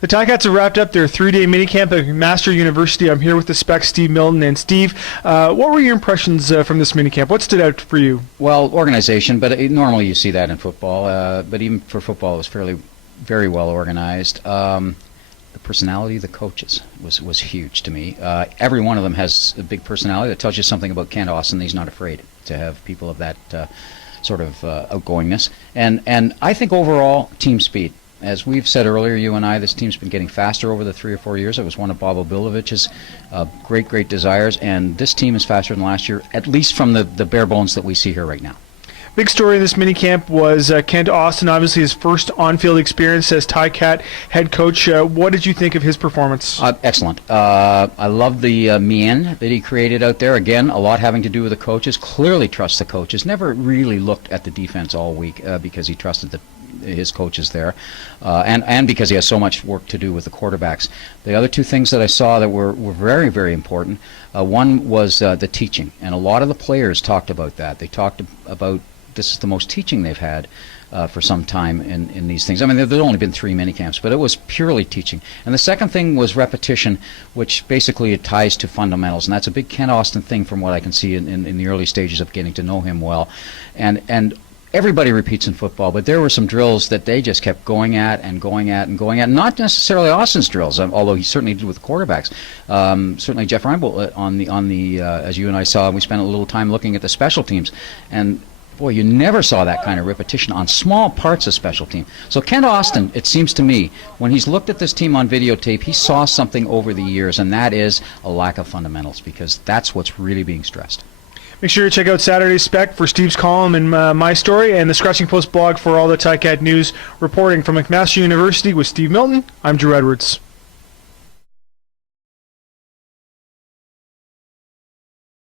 The Ticats have wrapped up their 3-day minicamp at McMaster University. I'm here with the Spec, Steve Milton. And Steve, what were your impressions from this minicamp? What stood out for you? Well, organization, but normally you see that in football. But even for football, it was very well organized. The personality of the coaches was huge to me. Every one of them has a big personality that tells you something about Kent Austin. He's not afraid to have people of that sort of outgoingness. And I think overall, team speed. As we've said earlier, you and I, this team's been getting faster over the 3 or 4 years. It was one of Bob Obilovich's great desires, and this team is faster than last year, at least from the bare bones that we see here right now. Big story in this minicamp was Kent Austin, obviously his first on-field experience as Ticat head coach. What did you think of his performance? Excellent. I love the mien that he created out there. Again, a lot having to do with the coaches. Clearly trusts the coaches. Never really looked at the defense all week because he trusted his coaches there, and because he has so much work to do with the quarterbacks. The other two things that I saw that were very important, one was the teaching, and a lot of the players talked about that. They talked about this is the most teaching they've had for some time in these things. I mean, there's only been 3 minicamps, but it was purely teaching. And the second thing was repetition, which basically it ties to fundamentals, and that's a big Kent Austin thing from what I can see in the early stages of getting to know him well. And everybody repeats in football, but there were some drills that they just kept going at, not necessarily Austin's drills, although he certainly did with quarterbacks. Certainly Jeff Reinbold on the as you and I saw, we spent a little time looking at the special teams, and boy, you never saw that kind of repetition on small parts of special team. So Kent Austin, it seems to me, when he's looked at this team on videotape, he saw something over the years, and that is a lack of fundamentals, because that's what's really being stressed. Make sure to check out Saturday's Spec for Steve's column and my story, and the Scratching Post blog for all the Ticat news. Reporting from McMaster University with Steve Milton, I'm Drew Edwards.